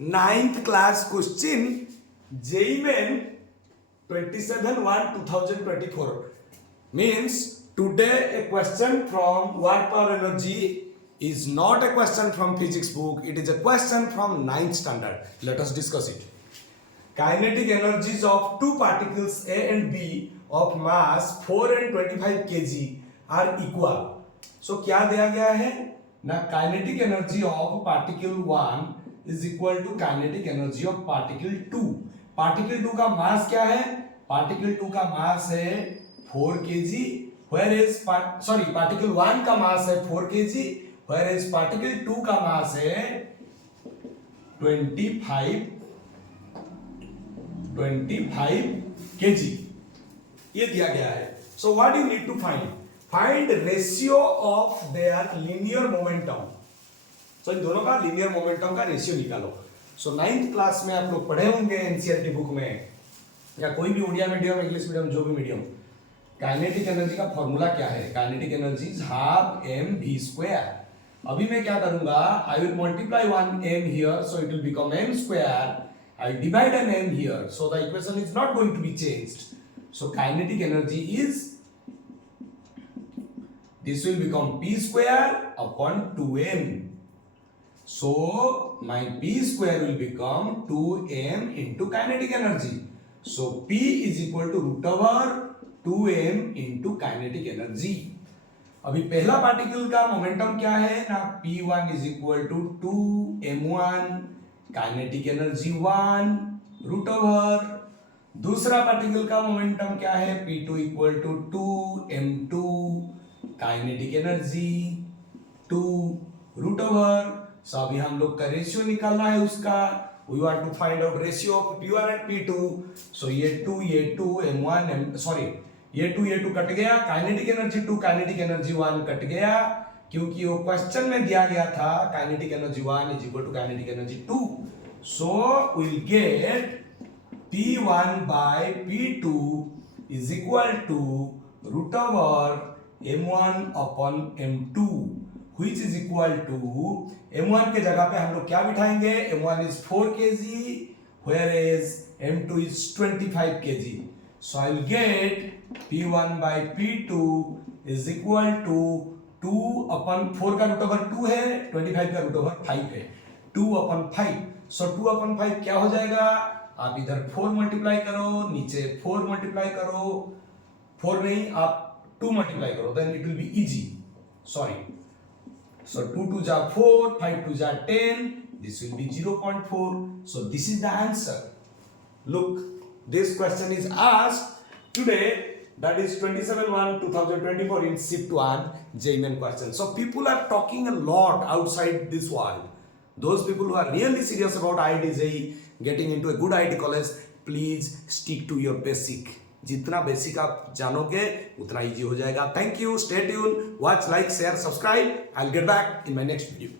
Ninth class question JEE Main 27/1/2024 means today a question from work power energy is not a question from physics book, it is a question from 9th standard. Let us discuss it. Kinetic energies of two particles A and B of mass 4 and 25 kg are equal. So क्या दिया गया है ना, kinetic energy of particle 1 is equal to kinetic energy of particle 2. particle 2 का मास क्या है? particle 2 का मास है 4 kg, whereas particle 1 का मास है 4 kg, whereas particle 2 का मास है 25 kg. ये दिया गया है. So what you need to find ratio of their linear momentum. So इन दोनों का linear momentum का रेशियो निकालो. So 9th क्लास में आप लोग पढ़े होंगे एनसीईआरटी बुक में या कोई भी उड़िया मीडियम, इंग्लिश मीडियम, जो भी मीडियम, काइनेटिक एनर्जी का फॉर्मूला क्या है? Kinetic energy is half mv². अभी मैं क्या करूंगा, I will multiply 1m here, so it will become m². I divide an m here, so the equation is not going to be changed. So kinetic energy is, this will become p²/2m. So my p² will become 2m into kinetic energy. So p is equal to √2m into kinetic energy. अभी पहला particle का momentum क्या है ना, p1 is equal to 2m1 kinetic energy 1 √. दूसरा particle का momentum क्या है, p2 equal to 2m2 kinetic energy 2 √. So अभी हम लोग का रेशियो निकालना है उसका. We want to find out ratio of p1 and p2. So ये 2 ये 2 कट गया, kinetic energy 2 kinetic energy 1 cut गया, क्योंकि वो क्वेश्चन में दिया गया था kinetic energy 1 is equal to kinetic energy 2. So we will get p1/p2 is equal to √m1/m2 which is equal to m1 के जगह पे हम लोग क्या बिठाएंगे, m1 is 4 kg whereas m2 is 25 kg. So I will get p1/p2 is equal to 2/4 का √2 है, 25 का √5 है, 2/5. सो 2/5 क्या हो जाएगा, आप इधर 4 मल्टीप्लाई करो, नीचे 4 मल्टीप्लाई करो, 4 नहीं आप 2 मल्टीप्लाई करो, then it will be easy. Sorry, so 2 2 जा 4, 5 2 जा 10, this will be 0.4. so this is the answer. Look, this question is asked today, that is 27/1/2024 in shift 1 JEE Main question. So people are talking a lot outside this world. Those people who are really serious about IIT JEE, getting into a good IIT college, please stick to your basic. जितना basic आप जानोगे उतना easy हो जाएगा. Thank you, stay tune, watch, like, share, subscribe. I will get back in my next video.